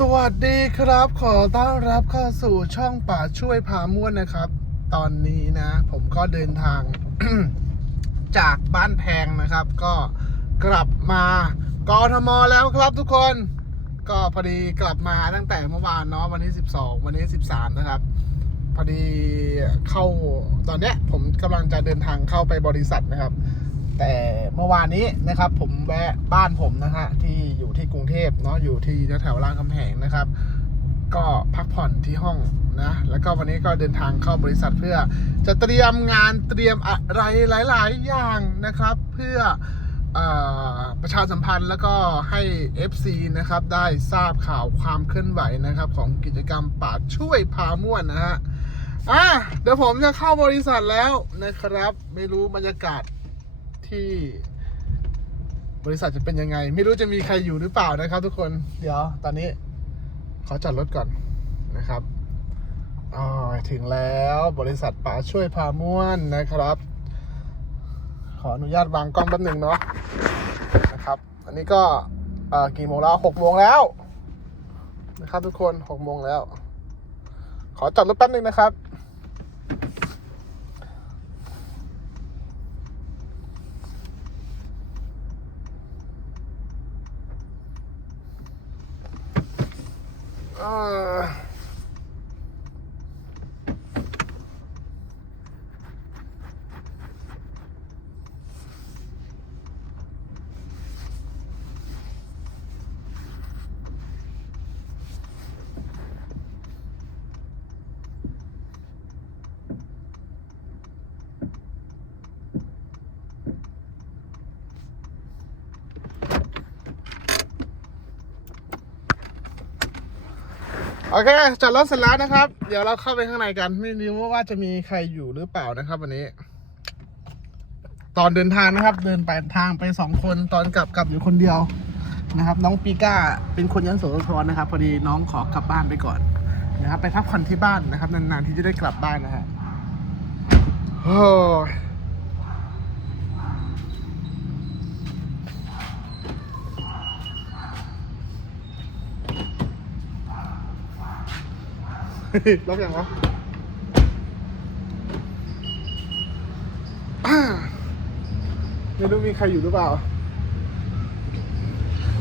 สวัสดีครับ ขอต้อนรับเข้าสู่ช่องป่าช่วยพาม่วนนะครับ ตอนนี้นะ ผมก็เดินทาง จากบ้านแพงนะครับ ก็กลับมากรทมแล้วครับทุกคน ก็พอดีกลับมาตั้งแต่เมื่อวานเนาะวันที่ 12 วันนี้ 13 นะครับ พอดีเข้าตอนเนี้ยผมกำลังจะเดินทางเข้าไปบริษัทนะครับ แต่เมื่อวานนี้นะครับ ผมแวะบ้านผมนะฮะที่อยู่ที่กรุงเทพเนาะอยู่ที่แถวรามคำแหงนะครับ ก็พักผ่อนที่ห้องนะแล้วก็วันนี้ก็เดินทางเข้าบริษัทเพื่อ จะเตรียมงานเตรียมอะไรหลาย ๆ อย่างนะครับ เพื่อเออประชาสัมพันธ์แล้วก็ให้ FC นะครับได้ทราบข่าวความเคลื่อนไหวนะครับ ของกิจกรรมป่าช่วยพาม่วนนะฮะอะเดี๋ยวผมจะเข้าบริษัทแล้วนะครับ ไม่รู้บรรยากาศ ที่บริษัทจะเป็นยังไง ไม่รู้จะมีใครอยู่หรือเปล่านะครับ ทุกคนเดี๋ยวตอนนี้ขอจอดรถก่อนนะครับอ๋อถึงแล้วบริษัทป่าช่วยพาม่วนนะครับ ขออนุญาตวางกล้องแป๊บหนึ่งเนาะนะครับ อันนี้ก็กี่โมงแล้วหกโมงแล้วนะครับทุกคนหกโมงแล้ว ขอจอดรถแป๊บหนึ่งนะครับ เอ่อ โอเคจอดรถเสร็จแล้วนะครับ เดี๋ยวเราเข้าไปข้างในกันไม่รู้ว่าจะมีใครอยู่หรือเปล่านะครับวันนี้ ตอนเดินทางนะครับ เดินไปทางไปสองคนตอนกลับกลับอยู่คนเดียวนะครับ น้องปีก้าเป็นคนยันโสธรนะครับ พอดีน้องขอกลับบ้านไปก่อนนะครับ ไปพักผ่อนที่บ้านนะครับนานๆที่จะได้กลับบ้านนะฮะโอ้ย ล็อกยังวะไม่รู้มีใครอยู่หรือเปล่า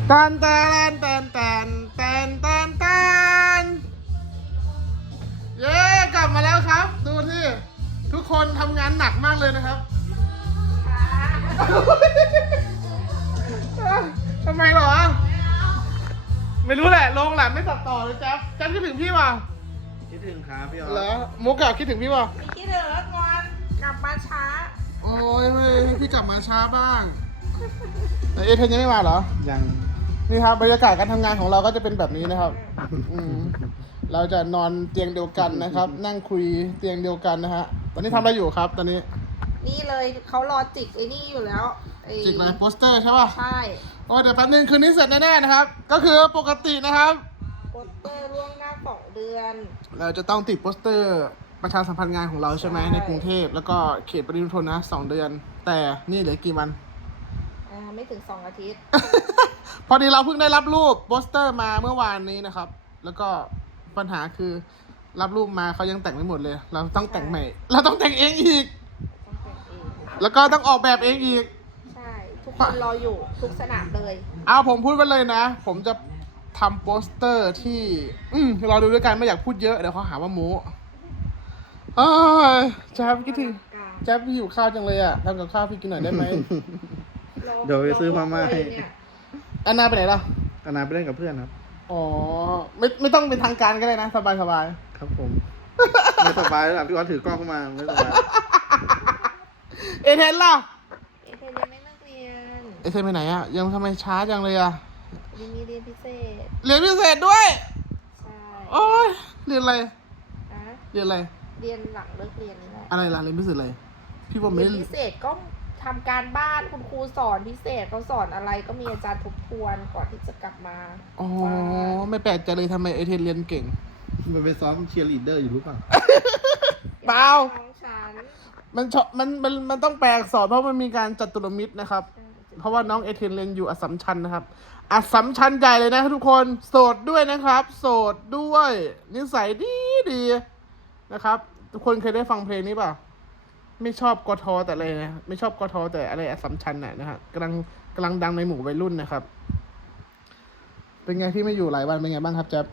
แตนแตนแตนแตนแตนแตนแตนเย้กลับมาแล้วครับ ดูที่ทุกคนทำงานหนักมากเลยนะครับทำไมหรอ ไม่รู้แหละลงแหละไม่ตัดต่อเลยแจ๊บแจ๊บคิดถึงพี่ป่ะ คิดถึงครับพี่ออเหรสอมุกอะคิดถึงพี่ป่ะไม่คิดถึงแล้วก่อนกลับมาช้าโอ้ยไม่ให้พี่กลับมาช้าบ้างแต่เอเทนยังไม่มาเหรอ ยังนี่ครับบรรยากาศการทำงานของเราก็จะเป็นแบบนี้นะครับอืมเราจะนอนเตียงเดียวกันนะครับ นั่งคุยเตียงเดียวกันนะฮะตอนนี้ทำอะไรอยู่ครับ ตอนนี้นี่เลยเขารอจิกไอ้นี่อยู่แล้วไอ้จิกอะไรโปสเตอร์ใช่ป่ะ ใช่ โอ้ยเดี๋ยวแป๊บนึงคืนนี้เสร็จแน่ๆนะครับ ก็คือปกตินะครับโปสเตอร์ล่วงหน้าสองเดือน เราจะต้องติดโปสเตอร์ประชาสัมพันธ์งานของเราใช่ไหมใช่ ในกรุงเทพแล้วก็เขตปริมณฑลนะสองเดือน แต่นี่เหลือกี่วัน อ่าไม่ถึงสองอาทิตย์ พอดีเราเพิ่งได้รับรูปโปสเตอร์มาเมื่อวานนี้นะครับ แล้วก็ปัญหาคือรับรูปมาเขายังแต่งไม่หมดเลย เราต้องแต่งใหม่ เราต้องแต่งเองอีก ต้องแต่งเอง แล้วก็ต้องออกแบบเองอีก ใช่ ทุกคนรออยู่ทุกสนามเลย เอาผมพูดไปเลยนะ ผมจะ ทำโปสเตอร์ที่ อืมรอดูด้วยกันไม่อยากพูดเยอะ เดี๋ยวเขาหาว่าโม้เอ้ยแจ๊บคิดถึงแจ๊บพี่หิวข้าวจังเลยอะทำกับข้าวพี่กินหน่อยได้ไหมรอเดี๋ยวไปซื้อมาม่าให้เลยเนี่ยอันนาไปไหนล่ะ อนาไปเล่นกับเพื่อนครับ อ๋อ ไม่ไม่ต้องเป็นทางการก็ได้นะ สบายสบายครับผม ไม่สบายแล้วล่ะพี่ออสถือกล้องเข้ามาไม่สบายเอเทนล่ะ เอเทนยังไม่เลิกเรียน เอเทนไปไหนอะ ยังทำไมช้าจังเลยอะ ยังมีเรียนพิเศษ เรียนพิเศษด้วย ใช่โอ้ยเรียนอะไรนะเรียนอะไร เรียนหลังเลิกเรียนนี่แหละอะไรล่ะเรียนพิเศษอะไร พี่ว่าไม่เรียนพิเศษก็ทำการบ้านคุณครูสอนพิเศษเขาสอนอะไรก็มีอาจารย์ทบทวนก่อนที่จะกลับมาอ๋อไม่แปลกใจเลยทำไมเอเทนเรียนเก่ง มันไปซ้อมเชียร์ลีดเดอร์อยู่หรือเปล่าเปล่า น้องฉันมันชอบมันมันมันต้องแปลอักษรเพราะมันมีการจัตุรมิตรนะครับ เพราะว่าน้องเอเทนเรียนอยู่อสสัมชัญนะครับ อัศมชันใหญ่เลยนะทุกคนโสดด้วยนะครับ โสดด้วย นิสัยดีดีนะครับ ทุกคนเคยได้ฟังเพลงนี้ป่ะ ไม่ชอบกทแต่อะไรนะไม่ชอบกทแต่อะไรอัศมชันน่ะนะฮะกำลังกำลังดังในหมู่วัยรุ่นนะครับ เป็นไงที่ไม่อยู่หลายวันเป็นไงบ้างครับแจ๊บ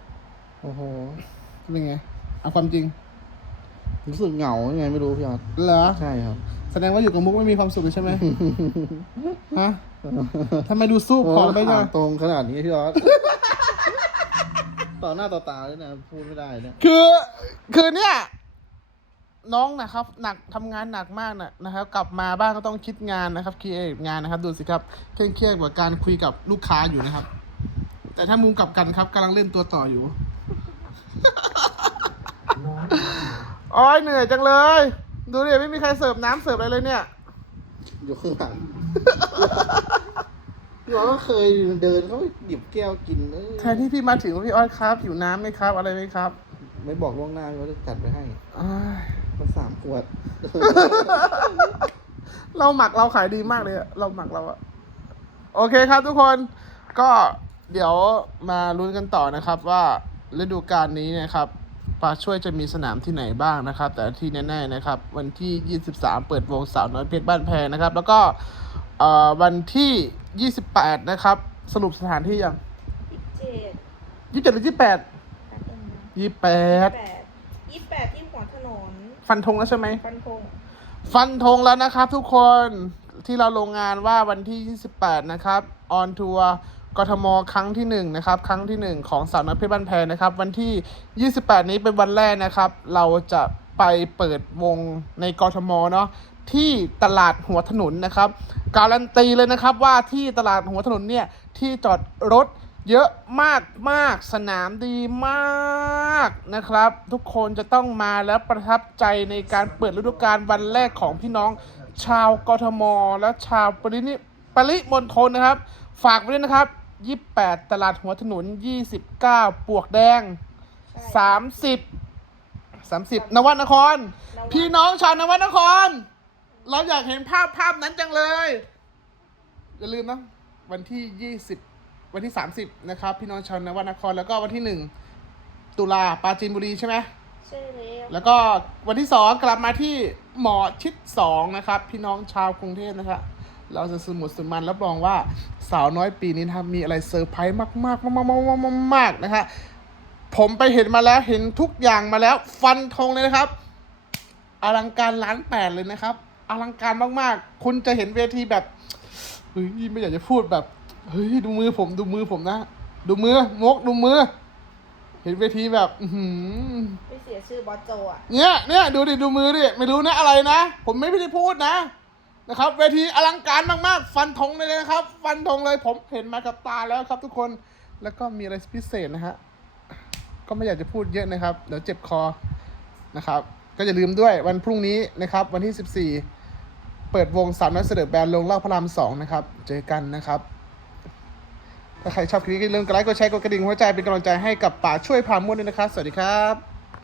โอ้โหเป็นไงเอาความจริง รู้สึกเหงายังไงไม่รู้พี่ออสเหรอใช่ครับ แสดงว่าอยู่กับมุกไม่มีความสุขเลยใช่ไหมฮะ ทำไมดูสู้ผอมไปโอ้จัถางมตรงขนาดนี้พี่ออสต่อหน้าต่อตาเลยนะพูดไม่ได้เนี่ยคือคือเนี่ยน้องนะครับ หนักทำงานหนักมากนะนะครับ กลับมาบ้านก็ต้องคิดงานนะครับคิดงานนะครับ ดูสิครับเคร่งเครียดกว่าการคุยกับลูกค้าอยู่นะครับ แต่ถ้ามุมกลับกันครับกำลังเล่นตัวต่ออยู่โอ้ยเหนื่อยจังเลย ดูดิไม่มีใครเสิร์ฟน้ำเสิร์ฟอะไรเลยเนี่ย อยู่ข้างหลัง พี่ออสก็เคยเดินเขาไปหยิบแก้วกินเอ้ยแทนที่พี่มาถึงพี่อ้อยครับอยู่น้ำไหมครับ อะไรไหมครับไม่บอกล่วงหน้าเขาจะจัดไปให้อ้ายมาสามขวด เราหมักเราขายดีมากเลยอะเราหมักเราอะโอเคครับทุกคนก็เดี๋ยวมาลุ้นกันต่อนะครับ ว่าฤดูกาลนี้นะครับปาช่วยจะมีสนามที่ไหนบ้างนะครับ แต่ที่แน่ๆนะครับ วันที่ 23 เปิดวงสาวน้อยเพชรบ้านแพงนะครับ แล้วก็ เอ่อวันที่ 28 นะครับ สรุปสถานที่ยังยี่สิบเจ็ด27หรือ28 แป๊บนึงนะ28ยี่สิบแปดยี่สิบแปดที่หัวถนนฟันธงแล้วใช่ไหม ฟันธงฟันธงแล้วนะครับทุกคนที่เราลงงานว่าวันที่ 28 นะครับออนทัวร์กทมครั้งที่ 1 นะครับ ครั้งทีหนึ่1 ของสาวน้อยเพชรบ้านแพงนะครับ วันที่ 28 นี้เป็นวันแรกนะครับ เราจะไปเปิดวงในกทมเนาะ ที่ตลาดหัวถนนนะครับ การันตีเลยนะครับว่าที่ตลาดหัวถนนเนี่ยที่จอดรถเยอะมากมากสนามดีมากนะครับ ทุกคนจะต้องมาแล้วประทับใจในการเปิดฤดูกาลวันแรกของพี่น้องชาวกทม และชาวปรินิปริมณฑลนะครับ ฝากไว้ด้วยนะครับ 28 ตลาดหัวถนน 29 ปวกแดง 30 30 นวัดนคร พี่น้องชาวนวัดนคร เราอยากเห็นภาพภาพนั้นจังเลย อย่าลืมนะ วันที่20วันที่30นะครับ พี่น้องชาวนวัดนคร แล้วก็วันที่1ตุลาปราจีนบุรีใช่ไหมใช่แล้วแล้วก็วันที่สองกลับมาที่หมอชิดสองนะครับ พี่น้องชาวกรุงเทพนะครับเราจะสมุดสมันรับรองว่าสาวน้อยปีนี้นะครับมีอะไรเซอร์ไพรส์มากๆมากๆมากๆมากๆมากๆนะฮะผมไปเห็นมาแล้วเห็นทุกอย่างมาแล้ว ฟันธงเลยนะครับ อลังการล้านแปดเลยนะครับ อลังการมากๆ คุณจะเห็นเวทีแบบเฮ้ยไม่อยากจะพูดแบบเฮ้ยดูมือผมดูมือผมนะ ดูมือมกดูมือ เห็นเวทีแบบ อือหือไม่เสียชื่อบอสโจอะ เนี่ยเนี่ยดูดิดูมือดิไม่รู้นะอะไรนะ ผมไม่ได้พูดนะ นะครับ เวทีอลังการมากๆ ฟันธงเลยนะครับ ฟันธงเลยผมเห็นมากับตาแล้วครับ ทุกคนแล้วก็มีอะไรพิเศษนะฮะก็ไม่อยากจะพูดเยอะนะครับเดี๋ยวเจ็บคอนะครับ ก็อย่าลืมด้วยวันพรุ่งนี้นะครับ วันที่ 14 เปิดวงสามนักเสด็จแบรนด์ลงเล่าพระรามสองนะครับ เจอกันนะครับ ถ้าใครชอบคลิปนี้ก็อย่าลืมกดไลค์กดแชร์กดกระดิ่งหัวใจเป็นกำลังใจให้กับป่าช่วยพามุ่นด้วยนะครับ สวัสดีครับ